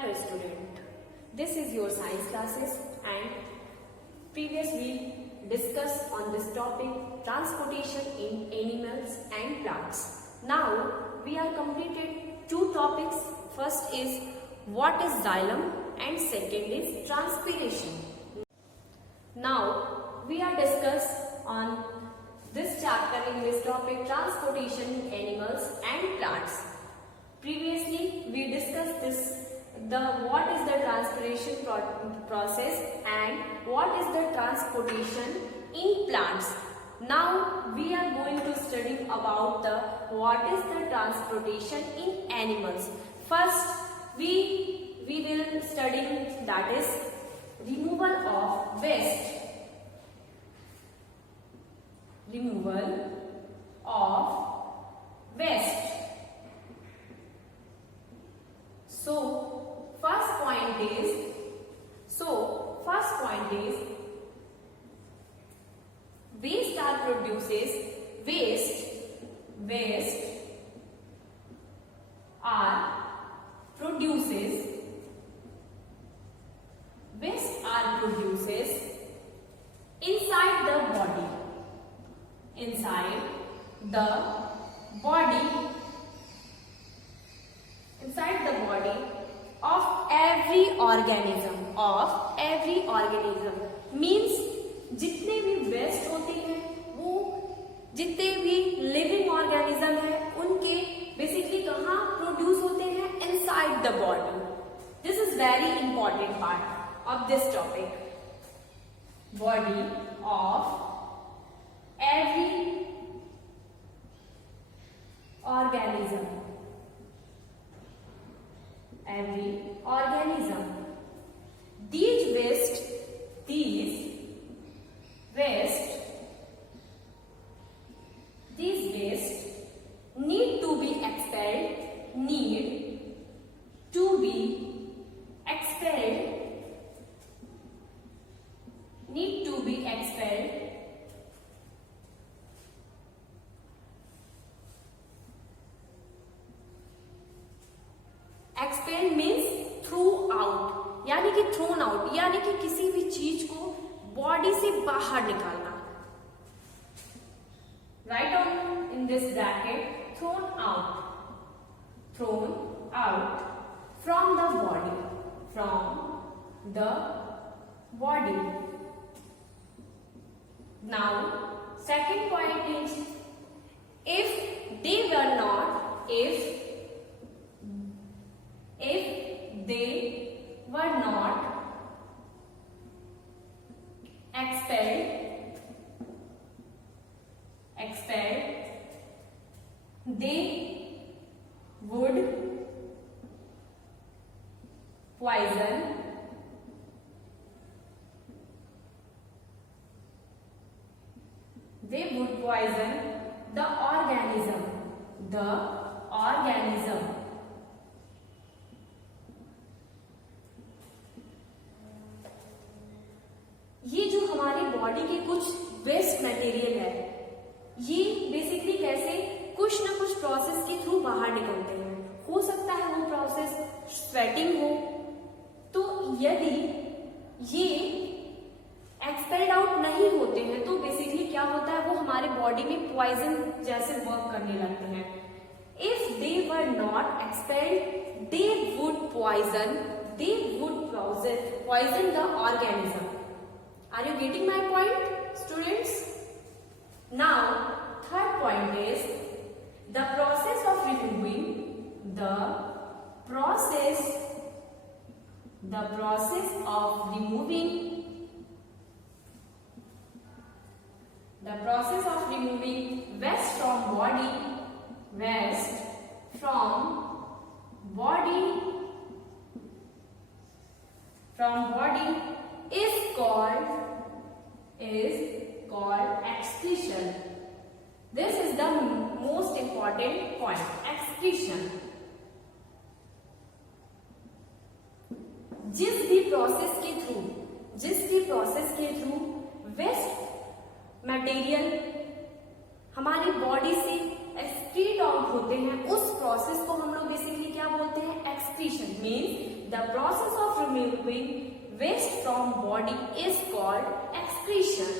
Hello student, this is your science classes and previously discussed on this topic transportation in animals and plants. Now we are completed two topics. First is what is xylem and second is transpiration. Now we are discussed on this chapter in this topic transportation in animals and plants. Previously we discussed what is the transpiration process and what is the transportation in plants. Now we are going to study about what is the transportation in animals. First we will study that is removal of waste. Removal of waste. So first point is waste are produces waste are produces inside the body of every organism means जितने भी waste होते हैं वो जितने भी living organism है उनके basically कहाँ प्रोड्यूस होते हैं inside the body. This is very important part of this topic. Body of every organism these waste need to be expelled expel means through out यानी कि थ्रोन आउट यानी कि किसी भी चीज को बॉडी से बाहर निकालना. Right on in this bracket thrown out from the body. Now second point is if they were not expelled they would poison the organism. ये जो हमारी बॉडी के कुछ वेस्ट मटेरियल है ये बेसिकली कैसे कुछ ना कुछ प्रोसेस के थ्रू बाहर निकलते हैं. हो सकता है वो प्रोसेस स्वेटिंग हो. तो यदि ये एक्सपेल्ड आउट नहीं होते हैं तो बेसिकली क्या होता है वो हमारे बॉडी में पॉइजन जैसे वर्क करने लगते हैं. If they were not expelled they would poison the organism. Are you getting my point, students? Now, third point is the process of removing waste from body is called excretion. This is the most important point, excretion. जिस भी process के through waste material हमारी body से excrete out होते हैं उस process को हम लोग बेसिकली क्या बोलते हैं, excretion. Means The process of removing waste from body is called excretion.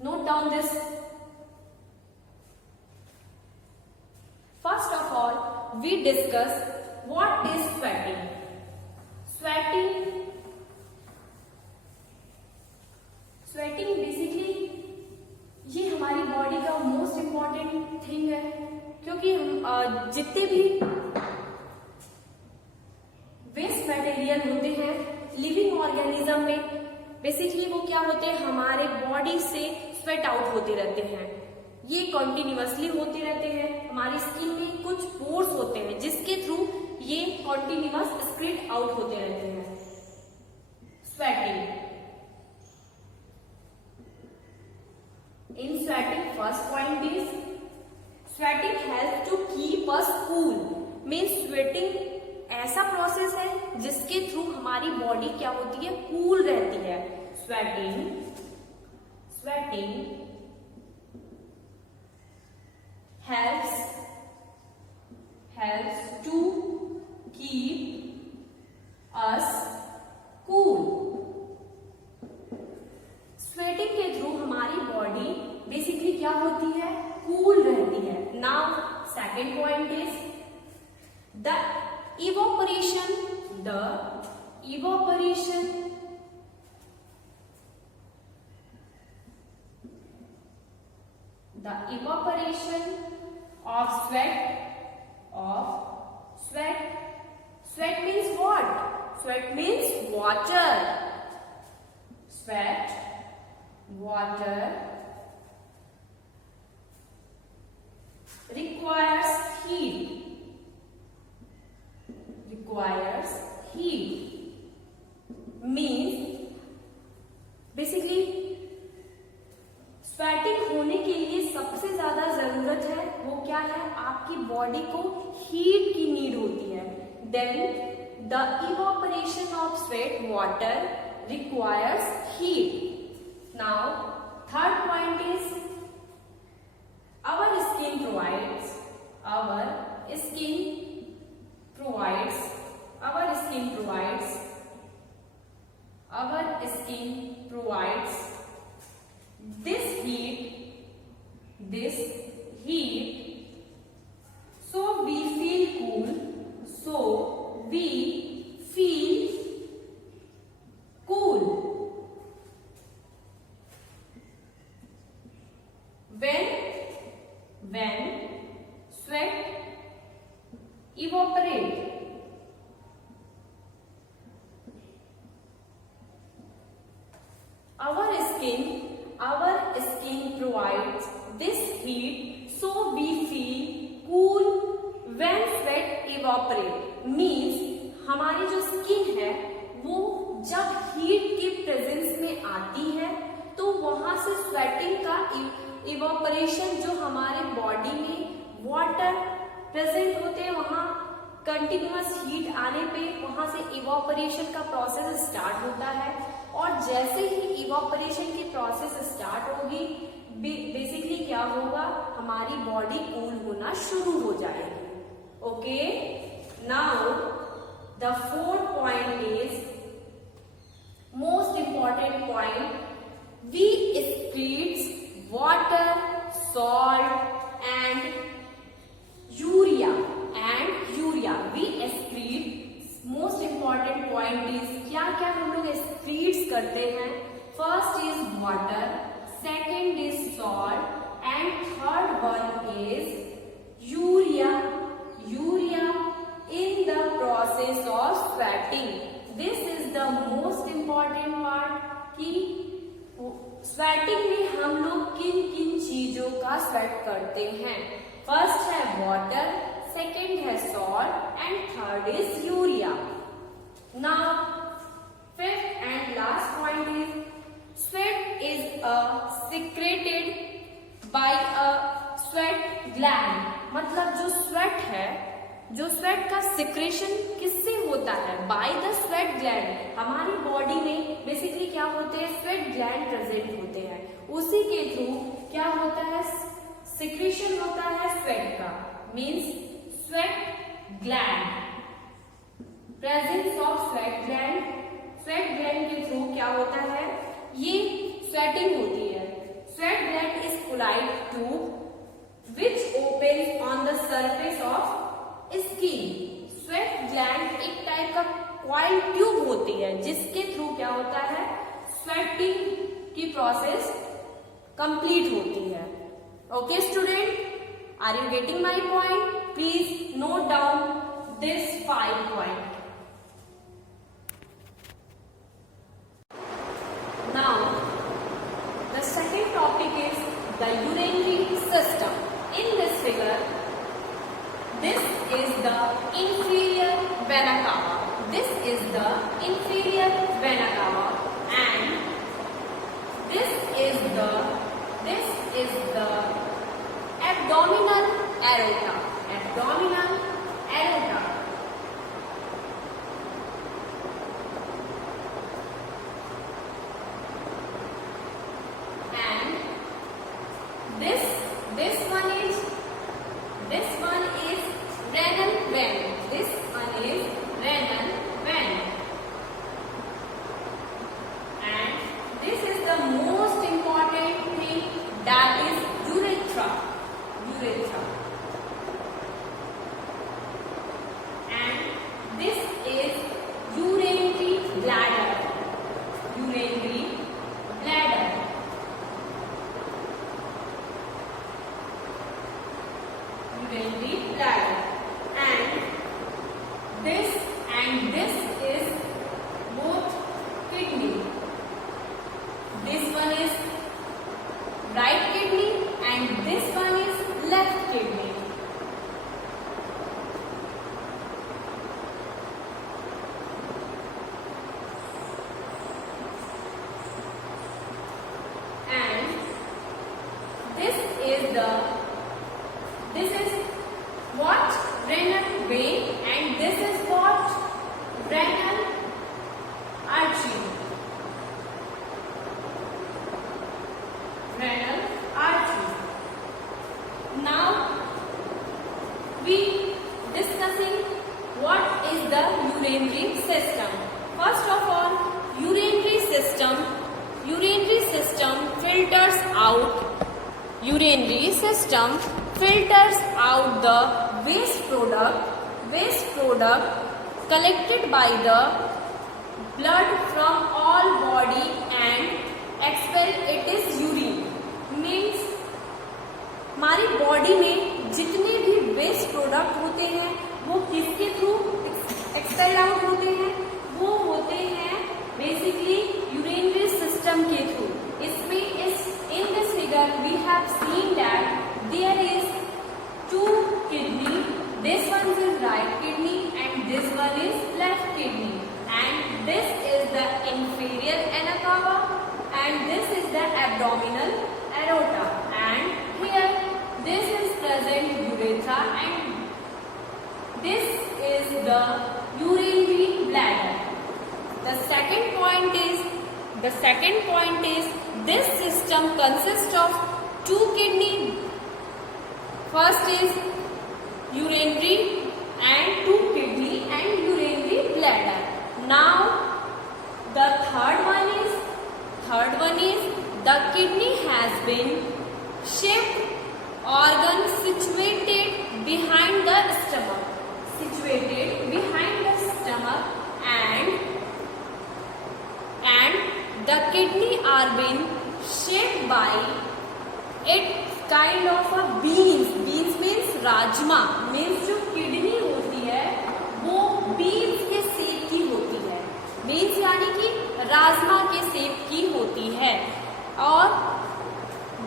Note down this. First of all, we discuss what is sweating. Sweating basically ये हमारी बॉडी का मोस्ट इम्पॉर्टेंट थिंग है, क्योंकि हम जितने भी वेस्ट मटेरियल होते हैं लिविंग ऑर्गेनिज्म में, बेसिकली वो क्या होते हैं, हमारे बॉडी से स्वेट आउट होते रहते हैं। ये कॉन्टिन्यूअसली होते रहते हैं। हमारी स्किन में कुछ पोर्स होते हैं जिसके थ्रू ये कॉन्टिन्यूअस स्क्रीट आउट होते रहते हैं। Sweating. In sweating, first point is sweating helps to keep us cool. Means sweating ऐसा प्रोसेस है जिसके थ्रू हमारी बॉडी क्या होती है, कूल रहती है। Sweating helps to keep us cool. Sweating के थ्रू हमारी बॉडी बेसिकली क्या होती है, कूल रहती है। Now second point is the evaporation of sweat means what? Sweat means water. Water requires heat. Means basically sweating होने के लिए सबसे ज्यादा जरूरत है वो क्या है, आपकी बॉडी को हीट की नीड होती है। Then the evaporation of sweat water requires heat. Now, third point is our skin provides this heat, so we feel cool. When sweat evaporate, our skin provides this heat, so we feel cool when sweat evaporate. Means हमारी जो skin है वो जब heat के presence में आती है तो वहां से स्वेटिंग का इवापोरेशन, जो हमारे बॉडी में वाटर प्रेजेंट होते हैं वहां कंटिन्यूअस हीट आने पे वहां से इवापोरेशन का प्रोसेस स्टार्ट होता है। और जैसे ही इवापोरेशन की प्रोसेस स्टार्ट होगी, बेसिकली क्या होगा, हमारी बॉडी कूल होना शुरू हो जाएगी। Okay, now the fourth point is most important point, we excretes water, salt and urea. We excrete, most important point is क्या क्या हम लोग excretes करते हैं। First is water, second is salt and third one is urea in the process of sweating. This is the most important part कि sweating में हम लोग किन किन चीजों का स्वेट करते हैं। फर्स्ट है वाटर, सेकेंड है salt and third is urea. Now fifth and last point is sweat is secreted by a sweat gland. मतलब जो स्वेट का सिक्रेशन किससे होता है, बाय द स्वेट ग्लैंड। हमारी बॉडी में बेसिकली क्या होते हैं, स्वेट ग्लैंड प्रेजेंट होते हैं, उसी के थ्रू क्या होता है, सिक्रेशन होता है स्वेट का, means sweat gland. Presence of sweat gland, sweat gland के थ्रू क्या होता है, ये स्वेटिंग होती है। Sweat gland is coiled tube which opens on the surface of skin. Sweat gland एक टाइप का कॉइल ट्यूब होती है जिसके थ्रू क्या होता है, स्वेटिंग की प्रोसेस कंप्लीट होती है। Okay student, are you getting my point? Please note down this 5 point. Now, the second topic is the urinary system. In this figure, this is the inferior vena cava. This is the inferior vena cava, and this is the abdominal aorta. Abdominal aorta. This one is renal vein. This one is renal vein. And this is the most important thing, that is urethra. Urethra. And this is urinary bladder. Urinary bladder. Urinary bladder. And this is both kidney. This one is right kidney and this one is left kidney. And this is what? Renal vein, and this is what? Renal artery. Renal artery. Now we discussing what is the urinary system. First of all, urinary system filters out. Urinary system filters out the waste product collected by the blood from all body and expel it is urine. Means हमारी body में जितने भी waste product होते हैं वो किसके through expel out होते हैं, वो होते हैं बेसिकली यूरिनरी सिस्टम के थ्रू। इसमें in this figure we have seen that there is 2 kidney. This one is right kidney and this one is left kidney, and this is the inferior vena cava and this is the abdominal aorta, and here this is present urethra and this is the urinary bladder. The second point is this system consists of 2 kidney. First is urinary and 2 kidney and urinary bladder. Now the third one is the kidney has been shaped organ situated behind the stomach. And the kidney are been shaped by it kind of a beans means rajma, means जो kidney होती है वो beans के shape की होती है। Beans यानी कि राजमा के शेप की होती है, और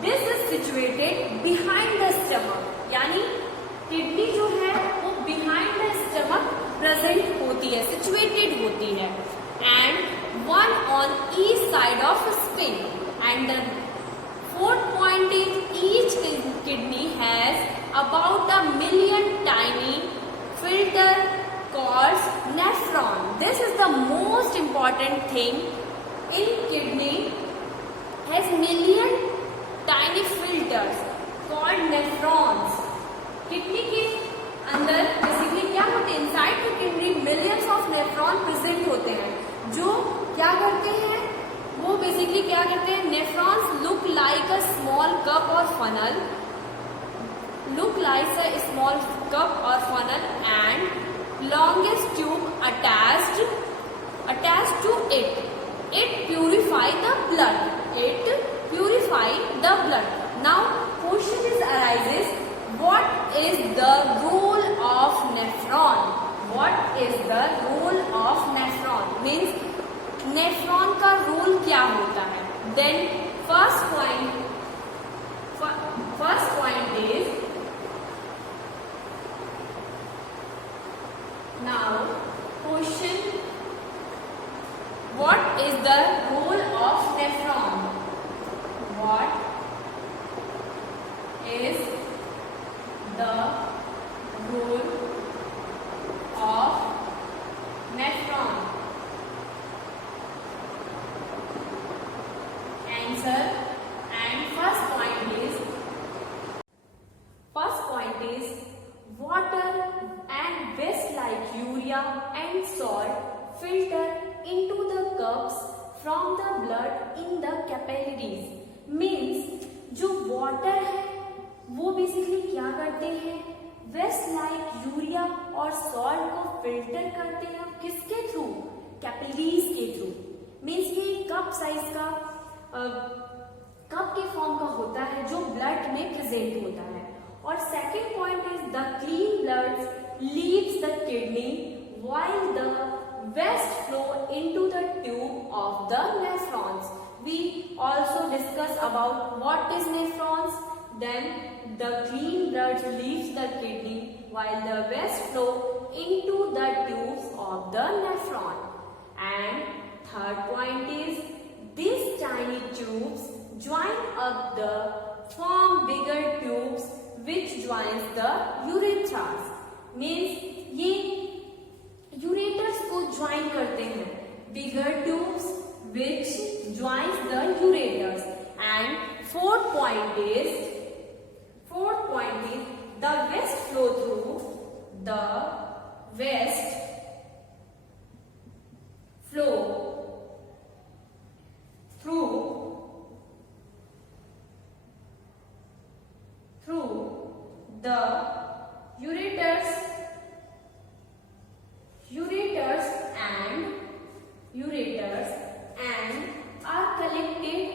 this is situated behind the stomach, यानी किडनी जो है वो बिहाइंड द स्टमक प्रेजेंट होती है, सिचुएटेड होती है, and one on each side off spin, and the fourth point is each kidney has about 1 million tiny filter called nephron. This is the most important thing in kidney, has million tiny filters called nephrons. Kidney के अंदर basically क्या होते हैं, inside the kidney millions of nephrons nephron present होते हैं, जो क्या करते हैं, वो बेसिकली क्या करते हैं, nephrons look like a small cup और funnel, look like a small cup or funnel and longest tube attached to it. It purify the blood. It purify the blood. Now question is arises, what is the role of nephron? What is the role of nephron? Means nephron का role क्या होता है? Then first point is, now question, what is the role of nephron? What is the role of nephron? Answer. And first point is water and waste like urea and salt filter into the cups from the blood in the capillaries. Means जो water है वो basically क्या करते हैं, waste like urea और salt को filter करते हैं, किसके थ्रू, कैपिलरीज के थ्रू. मीन्स ये कप साइज का कप के फॉर्म का होता है जो ब्लड में प्रेजेंट होता है. और second point is the clean blood leaves the kidney while the waste flow into the tube of the nephrons. We also discuss about what is nephrons. Then the clean blood leaves the kidney while the waste flow into the tubes of the nephron. And third point is these tiny tubes join up the form bigger tubes which joins the urethras. Means ये ureters को join करते हैं, bigger tubes which joins the ureters. And fourth point is the waste flow through the waste flow through the ureters and are collected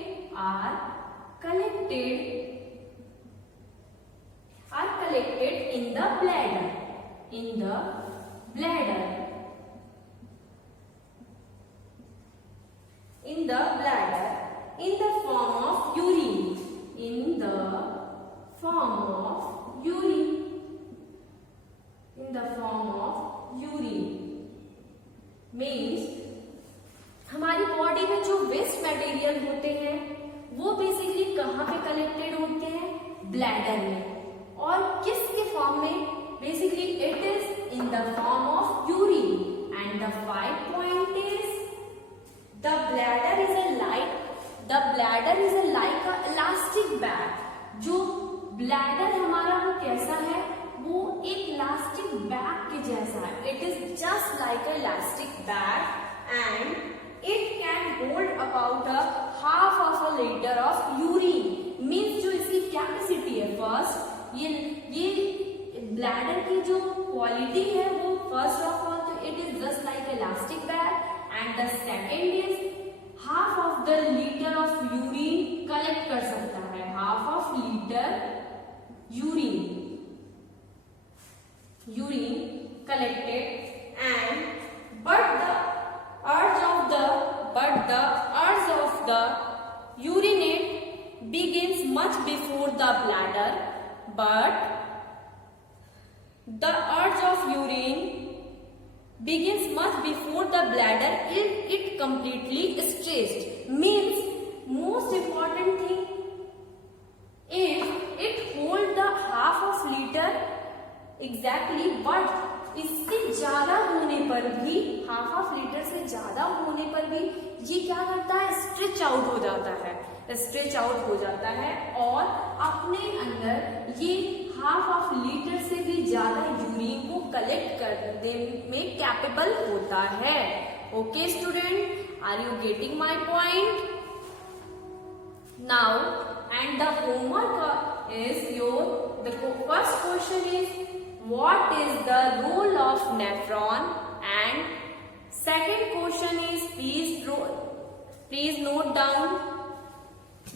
in the bladder in the form of urine, means हमारी body में जो waste material होते हैं वो basically कहाँ पे collected होते हैं, ब्लैडर में. और किसके फॉर्म में, basically it is in the form of urine. And the 5 point is the bladder is a like a elastic bag. जो ब्लैडर हमारा वो कैसा है, वो एक इलास्टिक बैग के जैसा है. It is just like a elastic bag and it can hold about a half of a liter of urine. Means जो इसकी कैपेसिटी है, फर्स्ट ये ब्लैडर की जो क्वालिटी है वो फर्स्ट ऑफ ऑल तो it is just like elastic bag. And the second is half of the litre of urine collect कर सकता है, half of litre urine collected. And but the urge of the urinate begins much before the bladder, but the urge of urine begins much before the bladder if it completely stressed. Means most important thing, if it hold the half of liter exactly, but इससे ज्यादा होने पर भी, half of litre से ज्यादा होने पर भी ये क्या करता है, स्ट्रेच आउट हो जाता है और अपने अंदर ये हाफ लीटर से भी ज्यादा यूरिन को कलेक्ट करने में कैपेबल होता है। Okay student, are you getting my point? Now and the homework is your, the first question is what is the role of nephron, and second question is please note down.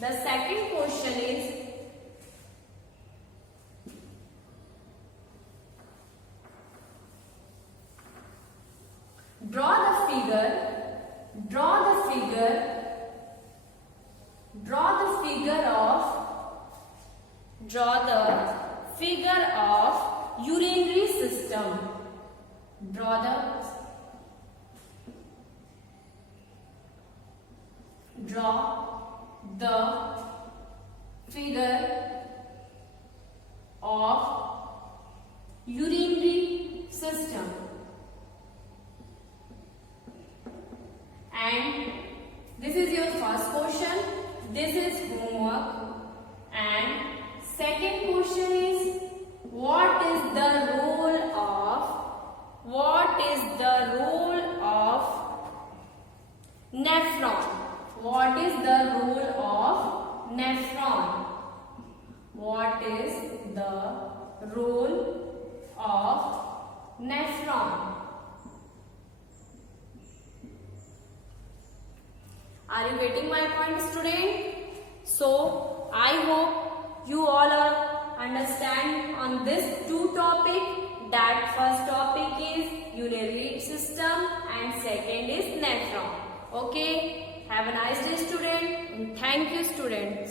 The second question is draw the figure of urinary system. Draw the figure of urinary system. And this is your first question. This is homework. And second question is what is the role of nephron? What is the role of nephron? What is the role of nephron? Are you getting my point, student? So I hope you all are understand on this two topic. That first topic is urinary system and second is nephron. Okay, have a nice day student, and thank you students.